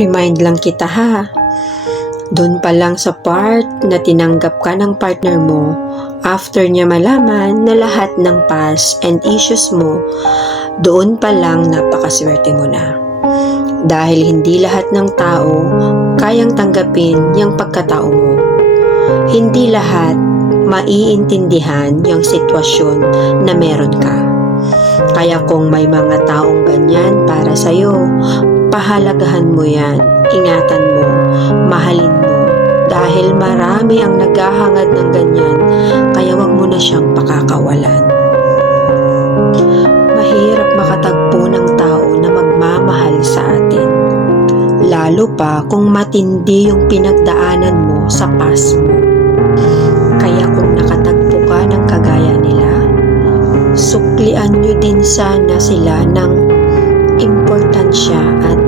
Remind lang kita ha, doon pa lang sa part na tinanggap ka ng partner mo, after niya malaman na lahat ng past and issues mo, doon pa lang napakaswerte mo na. Dahil hindi lahat ng tao kayang tanggapin yung pagkatao mo. Hindi lahat maiintindihan yung sitwasyon na meron ka. Kaya kung may mga taong ganyan para sa'yo, pahalagahan mo yan, ingatan mo, mahalin mo. Dahil marami ang naghahangad ng ganyan, kaya wag mo na siyang pakakawalan. Mahirap makatagpo ng tao na magmamahal sa atin. Lalo pa kung matindi yung pinagdaanan mo sa past mo. Kaya kung nakatagpo ka ng kagaya nila, suklian nyo din sana sila ng importansya at